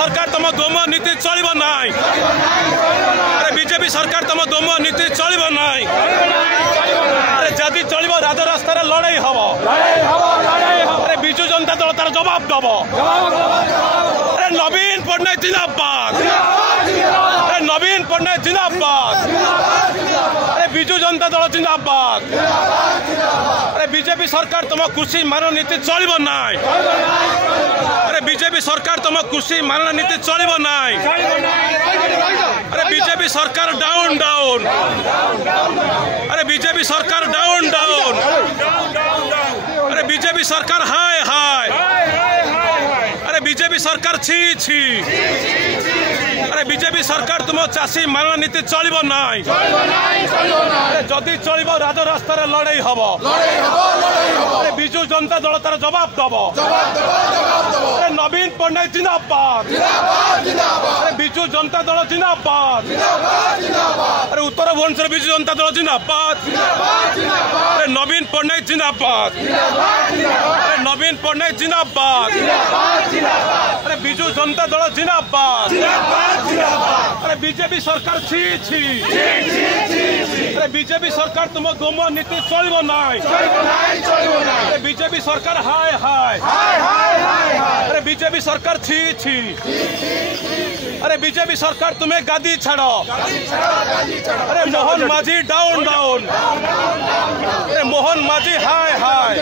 सरकार तुम दोम नीति चलो ना। अरे बीजेपी सरकार तुम दोम नीति चलो ना। अरे जदि चलो राजरास्तार लड़ाई हम। अरे बिजु जनता दल तार जवाब दब। अरे नवीन पट्टनायक जिंदाबाद। अरे नवीन पट्टनायक जिंदाबाद। अरे बिजु जनता दल जिंदाबाद। अरे बीजेपी सरकार तुम कृषि मारण नीति चलो ना। अरे बीजेपी सरकार तुम कृषि मारण नीति चलो ना। अरे बीजेपी सरकार डाउन डाउन। अरे बीजेपी सरकार डाउन डाउन। अरे बीजेपी सरकार हाय हाय। अरे बीजेपी सरकार छी छी। अरे बीजेपी सरकार तुम चाषी मारण नीति चलो ना। अरे जदि चलो राजरास्तार लड़ाई हम। अरे बिजु जनता दल तार जवाब दब। अरे नवीन पट्टनायक जिंदाबाद। अरे बिजु जनता दल जिंदाबाद। अरे उत्तर भुवनेश्वर बिजु जनता दल जिंदाबाद। अरे नवीन पट्टनायक जिंदाबाद। अरे नवीन पट्टनायक जिंदाबाद। अरे बिजु जनता दल जिंदाबाद। अरे बीजेपी सरकार छी छी। अरे बीजेपी सरकार तुम दोम नीति चलो ना। अरे बीजेपी सरकार हाय हाय। अरे बीजेपी सरकार छी छी। अरे बीजेपी सरकार तुम्हें गादी छाड़ो। अरे मोहन माझी डाउन डाउन। अरे मोहन माझी हाय हाय।